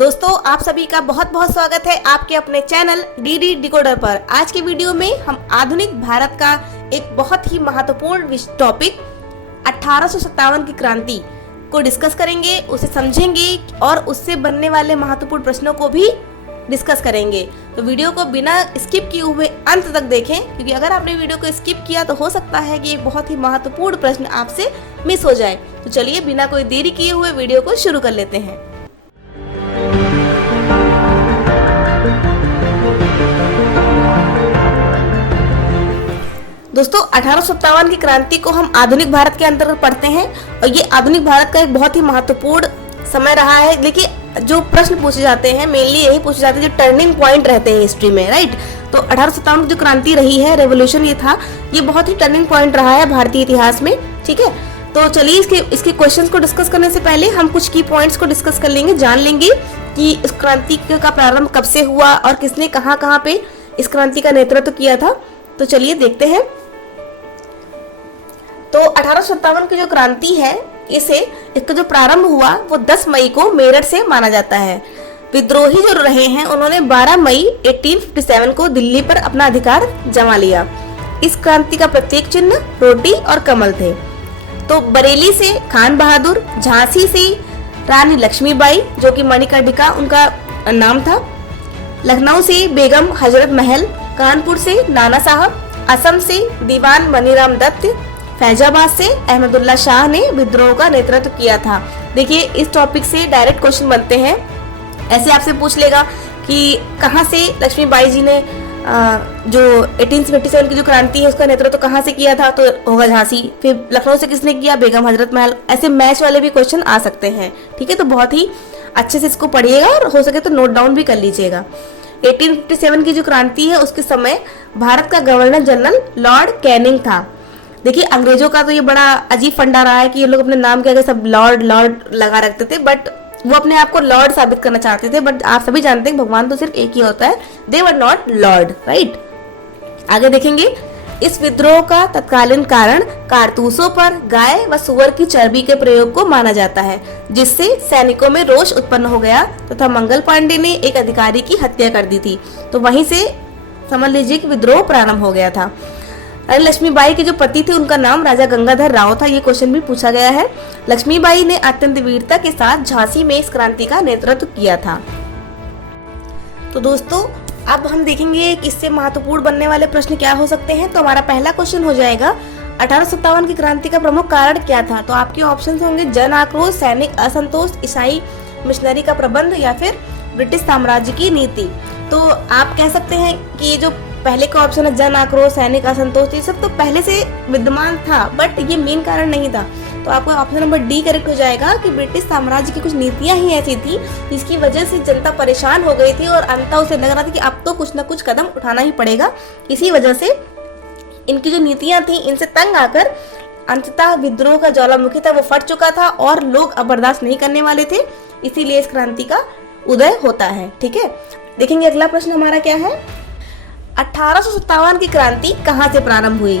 दोस्तों आप सभी का बहुत बहुत स्वागत है आपके अपने चैनल डीडी डिकोडर पर। आज के वीडियो में हम आधुनिक भारत का एक बहुत ही महत्वपूर्ण टॉपिक 1857 की क्रांति को डिस्कस करेंगे, उसे समझेंगे और उससे बनने वाले महत्वपूर्ण प्रश्नों को भी डिस्कस करेंगे। तो वीडियो को बिना स्किप किए हुए अंत तक देखें, क्योंकि अगर आपने वीडियो को स्किप किया तो हो सकता है कि एक बहुत ही महत्वपूर्ण प्रश्न आपसे मिस हो जाए। तो चलिए बिना कोई देरी किए हुए वीडियो को शुरू कर लेते हैं। दोस्तों 1857 की क्रांति को हम आधुनिक भारत के अंतर्गत पढ़ते हैं और ये आधुनिक भारत का एक बहुत ही महत्वपूर्ण समय रहा है। देखिए जो प्रश्न पूछे जाते हैं मेनली यही पूछे जाते हैं जो टर्निंग पॉइंट रहते हैं हिस्ट्री में, राइट। तो 1857 की जो क्रांति रही है, रेवोल्यूशन ये था, ये बहुत ही टर्निंग पॉइंट रहा है भारतीय इतिहास में, ठीक है। तो चलिए इसके क्वेश्चन को डिस्कस करने से पहले हम कुछ की पॉइंट्स को डिस्कस कर लेंगे, जान लेंगे कि इस क्रांति का प्रारंभ कब से हुआ और किसने कहाँ पे इस क्रांति का नेतृत्व किया था। तो चलिए देखते हैं। तो 1857 की जो क्रांति है इसका जो प्रारंभ हुआ वो 10 मई को मेरठ से माना जाता है। विद्रोही जो रहे हैं उन्होंने 12 मई 1857 को दिल्ली पर अपना अधिकार जमा लिया। इस क्रांति का प्रतीक चिन्ह रोटी और कमल थे। तो बरेली से खान बहादुर, झांसी से रानी लक्ष्मीबाई जो कि मणिकर्णिका उनका नाम था, लखनऊ से बेगम हजरत महल, कानपुर से नाना साहब, असम से दीवान मनीराम दत्त, फैजाबाद से अहमदुल्ला शाह ने विद्रोह का नेतृत्व किया था। देखिए इस टॉपिक से डायरेक्ट क्वेश्चन बनते हैं। ऐसे आपसे पूछ लेगा कि कहाँ से लक्ष्मीबाई जी ने जो 1857 की जो क्रांति है उसका नेतृत्व कहाँ से किया था, तो होगा झांसी। फिर लखनऊ से किसने किया, बेगम हजरत महल। ऐसे मैच वाले भी क्वेश्चन आ सकते हैं, ठीक है। तो बहुत ही अच्छे से इसको पढ़िएगा और हो सके तो नोट डाउन भी कर लीजिएगा। 1857 की जो क्रांति है उसके समय भारत का गवर्नर जनरल लॉर्ड कैनिंग था। देखिए अंग्रेजों का तो ये बड़ा अजीब फंडा रहा है कि ये लोग अपने नाम के आगे सब लॉर्ड लगा रखते थे, बट वो अपने आप को लॉर्ड साबित करना चाहते थे। बट आप सभी जानते हैं भगवान तो सिर्फ एक ही होता है, दे वर नॉट लॉर्ड, राइट। आगे देखेंगे। इस विद्रोह का तत्कालीन कारण कारतूसों पर गाय व सुअर की चर्बी के प्रयोग को माना जाता है, जिससे सैनिकों में रोष उत्पन्न हो गया तथा मंगल पांडे ने एक अधिकारी की हत्या कर दी थी। तो वहीं से समझ लीजिए कि विद्रोह प्रारंभ हो गया था। रानी लक्ष्मीबाई के जो पति थे उनका नाम राजा गंगाधर राव था। ये क्वेश्चन भी पूछा गया है। लक्ष्मीबाई ने अत्यंत वीरता के साथ झांसी में इस क्रांति का नेतृत्व किया था। तो दोस्तों अब हम देखेंगे कि इससे महत्वपूर्ण बनने वाले प्रश्न क्या हो सकते हैं। तो हमारा पहला क्वेश्चन हो जाएगा 1857 की क्रांति का प्रमुख कारण क्या था। तो आपके ऑप्शन होंगे जन आक्रोश, सैनिक असंतोष, ईसाई मिशनरी का प्रबंध या फिर ब्रिटिश साम्राज्य की नीति। तो आप कह सकते हैं कि ये जो पहले का ऑप्शन है जन आक्रोश, सैनिक असंतोष, ये सब तो पहले से विद्यमान था, बट ये मेन कारण नहीं था। तो आपका ऑप्शन नंबर डी करेक्ट हो जाएगा कि ब्रिटिश साम्राज्य की कुछ नीतियां ही ऐसी थी जिसकी वजह से जनता परेशान हो गई थी और अंततः उसे लग रहा था कि अब तो कुछ ना कुछ कदम उठाना ही पड़ेगा। इसी वजह से इनकी जो नीतियां थी इनसे तंग आकर अंततः विद्रोह का ज्वालामुखी था वो फट चुका था और लोग अब बर्दाश्त नहीं करने वाले थे, इसीलिए इस क्रांति का उदय होता है, ठीक है। देखेंगे अगला प्रश्न हमारा क्या है। 1857 की क्रांति कहाँ से प्रारंभ हुई।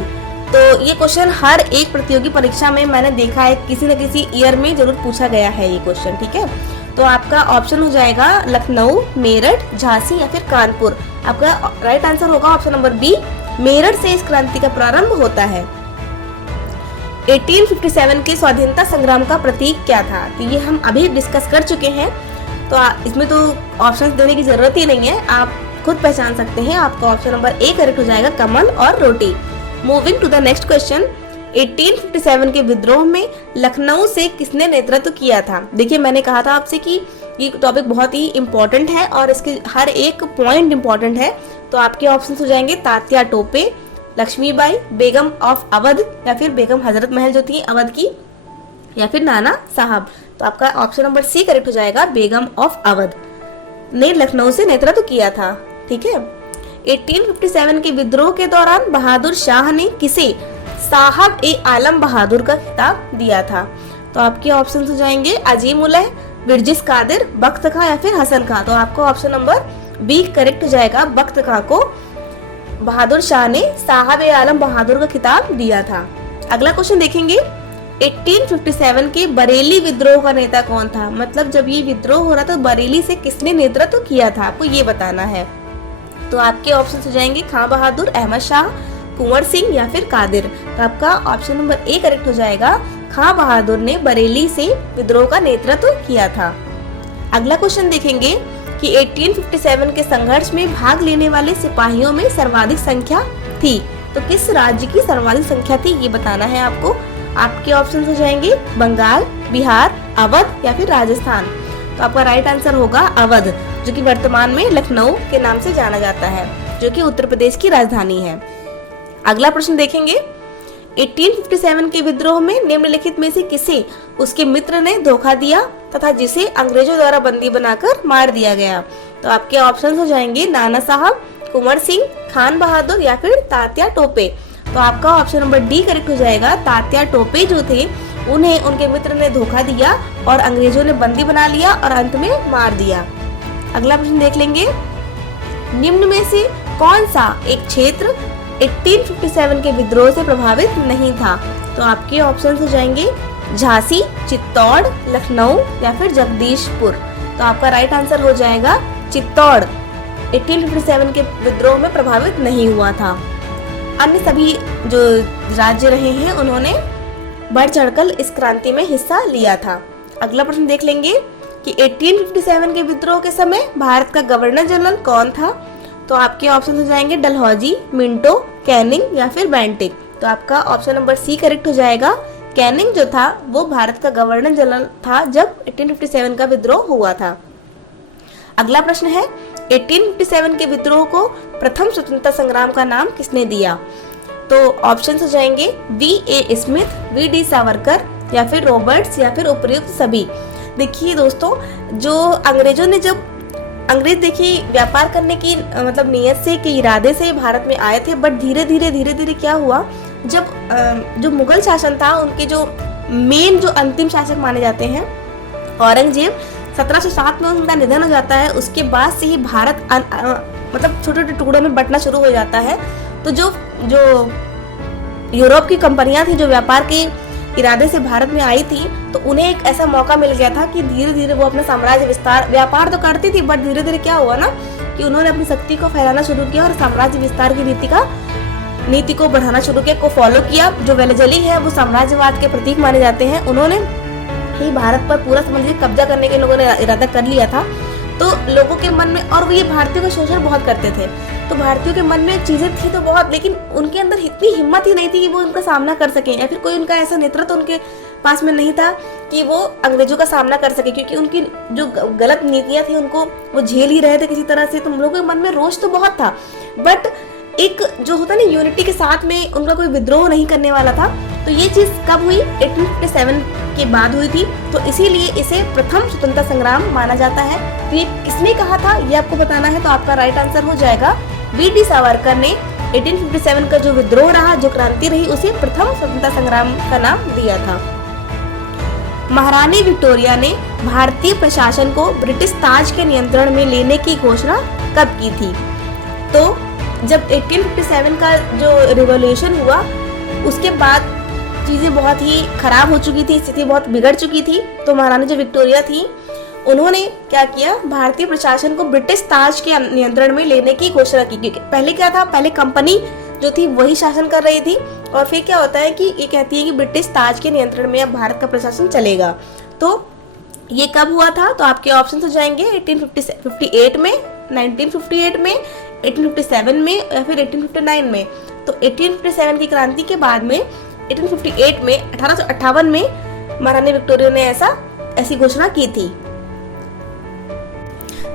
तो ये क्वेश्चन हर एक प्रतियोगी परीक्षा में मैंने देखा है, किसी न किसी ईयर में जरूर पूछा गया है ये क्वेश्चन, ठीक है। तो आपका ऑप्शन हो जाएगा लखनऊ, मेरठ, झांसी या फिर कानपुर। आपका राइट आंसर होगा ऑप्शन नंबर बी, मेरठ से इस क्रांति का प्रारंभ होता है। 1857 के स्वाधीनता संग्राम का प्रतीक क्या था, तो ये हम अभी डिस्कस कर चुके हैं, तो इसमें तो ऑप्शन देने की जरूरत ही नहीं है, आप खुद पहचान सकते हैं। आपका ऑप्शन नंबर ए करेक्ट हो जाएगा, कमल और रोटी। Moving to the next question. 1857 के विद्रोह में लखनऊ से किसने नेतृत्व किया था। देखिए मैंने कहा था आपसे कि ये टॉपिक बहुत ही इंपॉर्टेंट है और इसके हर एक पॉइंट इंपॉर्टेंट है। तो आपके ऑप्शन हो जाएंगे तात्या टोपे, लक्ष्मीबाई, बेगम ऑफ अवध या फिर बेगम हजरत महल जो थी अवध की, या फिर नाना साहब। तो आपका ऑप्शन नंबर सी करेक्ट हो जाएगा, बेगम ऑफ अवध ने लखनऊ से नेतृत्व किया था, ठीक है। 1857 के विद्रोह के दौरान बहादुर शाह ने किसे साहब ए आलम बहादुर का खिताब दिया था। तो आपके ऑप्शन हो जाएंगे अजीम उलह, बिरजिस कादिर, बख्त खां या फिर हसन खां। तो आपको ऑप्शन नंबर बी करेक्ट हो जाएगा, बख्त खां को बहादुर शाह ने साहब ए आलम बहादुर का खिताब दिया था। अगला क्वेश्चन देखेंगे। 1857 के बरेली विद्रोह का नेता कौन था? मतलब जब ये विद्रोह हो रहा था बरेली से किसने नेतृत्व किया था, आपको ये बताना है। तो आपके ऑप्शन हो जाएंगे खां बहादुर, अहमद शाह, कुंवर सिंह या फिर कादिर। तो आपका ऑप्शन नंबर ए करेक्ट हो जाएगा, खां बहादुर ने बरेली से विद्रोह का नेतृत्व किया था। अगला क्वेश्चन देखेंगे कि 1857 के संघर्ष में भाग लेने वाले सिपाहियों में सर्वाधिक संख्या थी, तो किस राज्य की सर्वाधिक संख्या थी ये बताना है आपको। आपके ऑप्शन हो जाएंगे बंगाल, बिहार, अवध या फिर राजस्थान। तो आपका राइट आंसर होगा अवध, जो कि वर्तमान में लखनऊ के नाम से जाना जाता है, जो कि उत्तर प्रदेश की राजधानी है। अगला प्रश्न देखेंगे, 1857 के विद्रोह में निम्नलिखित में से किसे उसके मित्र ने धोखा दिया तथा जिसे अंग्रेजों द्वारा बंदी बनाकर मार दिया गया? तो आपके ऑप्शन हो जाएंगे नाना साहब, कुंवर सिंह, खान बहादुर या फिर तात्या टोपे। तो आपका ऑप्शन नंबर डी करेक्ट हो जाएगा। तात्या टोपे जो थे उन्हें उनके मित्र ने धोखा दिया और अंग्रेजों ने बंदी बना लिया और अंत में मार दिया। अगला प्रश्न देख लेंगे, निम्न में से कौन सा एक क्षेत्र 1857 के विद्रोह से प्रभावित नहीं था? तो आपके ऑप्शन हो जाएंगे झांसी, चित्तौड़, लखनऊ या फिर जगदीशपुर। तो आपका राइट आंसर हो जाएगा चित्तौड़ 1857 के विद्रोह में प्रभावित नहीं हुआ था। अन्य सभी जो राज्य रहे हैं उन्होंने बढ़ चढ़कर इस क्रांति में हिस्सा लिया था। अगला प्रश्न देख लेंगे कि 1857 के विद्रोह के समय भारत का गवर्नर जनरल कौन था? तो आपके ऑप्शन हो जाएंगे डलहौजी, मिंटो, कैनिंग या फिर बेंटिक। तो आपका ऑप्शन नंबर सी करेक्ट हो जाएगा। कैनिंग जो था वो भारत का गवर्नर जनरल था जब 1857 का विद्रोह हुआ था। अगला प्रश्न है, 1857 के विद्रोह को प्रथम स्वतंत्रता संग्राम का नाम किसने दिया? तो ऑप्शन हो जाएंगे V.A. Smith, V.D. सावरकर या फिर रॉबर्ट्स या फिर उपयुक्त सभी। देखिए दोस्तों, जो अंग्रेजों ने जब अंग्रेज देखिए व्यापार करने की मतलब नियत से के इरादे से भारत में आए थे, बट धीरे धीरे क्या हुआ, जब जो मुगल शासन था उनके जो मेन जो अंतिम शासक माने जाते हैं औरंगजेब, 1707 में उनका निधन हो जाता है। उसके बाद से ही भारत मतलब छोटे छोटे टुकड़ों में बंटना शुरू हो जाता है। तो जो यूरोप की कंपनियां थी जो व्यापार के इरादे से भारत में आई थी, तो उन्हें एक ऐसा मौका मिल गया था कि धीरे धीरे वो अपना साम्राज्य विस्तार, व्यापार तो करती थी बट धीरे धीरे क्या हुआ ना कि उन्होंने अपनी शक्ति को फैलाना शुरू किया और साम्राज्य विस्तार की नीति को बढ़ाना शुरू किया, को फॉलो किया। जो वेलेजली है वो साम्राज्यवाद के प्रतीक माने जाते हैं, उन्होंने ही भारत पर पूरा समझिए कब्जा करने के लोगों ने इरादा कर लिया था। तो लोगों के मन में, और वो ये भारतीयों का शोषण बहुत करते थे, तो भारतीयों के मन में चीजें थी तो बहुत, लेकिन उनके अंदर इतनी हिम्मत ही नहीं थी कि वो उनका सामना कर सके, या फिर कोई उनका ऐसा नेतृत्व उनके पास में नहीं था कि वो अंग्रेजों का सामना कर सके, क्योंकि उनकी जो गलत नीतियां थी उनको वो झेल ही रहे थे किसी तरह से। तो लोगों के मन में रोष तो बहुत था, बट एक जो होता ना यूनिटी के साथ में उनका कोई विद्रोह नहीं करने वाला था। तो ये चीज कब हुई? 1857 के बाद हुई थी, तो इसीलिए इसे प्रथम स्वतंत्रता संग्राम माना जाता है। तो ये किसने कहा था ये आपको बताना है। तो आपका राइट आंसर हो जाएगा V.D. सावरकर ने 1857 का जो विद्रोह रहा, जो क्रांति रही, उसे प्रथम स्वतंत्रता संग्राम का नाम दिया था। महारानी विक्टोरिया ने भारतीय प्रशासन को ब्रिटिश ताज के नियंत्रण में लेने की घोषणा कब की थी? तो जब 1857 का जो रिवॉल्यूशन हुआ उसके बाद चीजें बहुत ही खराब हो चुकी थी, स्थिति बहुत बिगड़ चुकी थी। तो महारानी जो विक्टोरिया थी उन्होंने क्या किया, भारतीय प्रशासन को ब्रिटिश ताज के नियंत्रण में लेने की घोषणा की। क्योंकि पहले क्या था, पहले कंपनी जो थी वही शासन कर रही थी, और फिर क्या होता है कि ये कहती है कि ब्रिटिश ताज के नियंत्रण में अब भारत का प्रशासन चलेगा। तो ये कब हुआ था? तो आपके ऑप्शन हो जाएंगे 1858 में, 1958 में, 1857 में या फिर 1859 में। तो 1857 की क्रांति के बाद में 1858 में 1858 में महारानी विक्टोरिया ने ऐसी घोषणा की थी।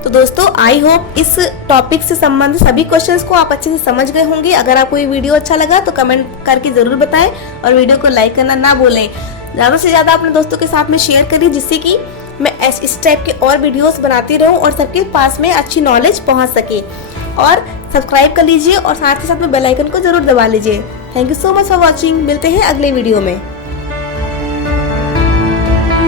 तो दोस्तों आई होप इस टॉपिक से संबंधित सभी क्वेश्चंस को आप अच्छे से समझ गए होंगे। अगर आपको ये वीडियो अच्छा लगा तो कमेंट करके जरूर बताएं और वीडियो को लाइक करना ना भूलें। ज़्यादा से ज़्यादा अपने दोस्तों के साथ में शेयर करिए, जिससे कि मैं इस टाइप के और वीडियोस बनाती रहूं और सबके पास में अच्छी नॉलेज पहुंच सके। और सब्सक्राइब कर लीजिए और साथ ही साथ में बेल आइकन को जरूर दबा लीजिए। Thank you so much for watching. मिलते हैं अगले वीडियो में।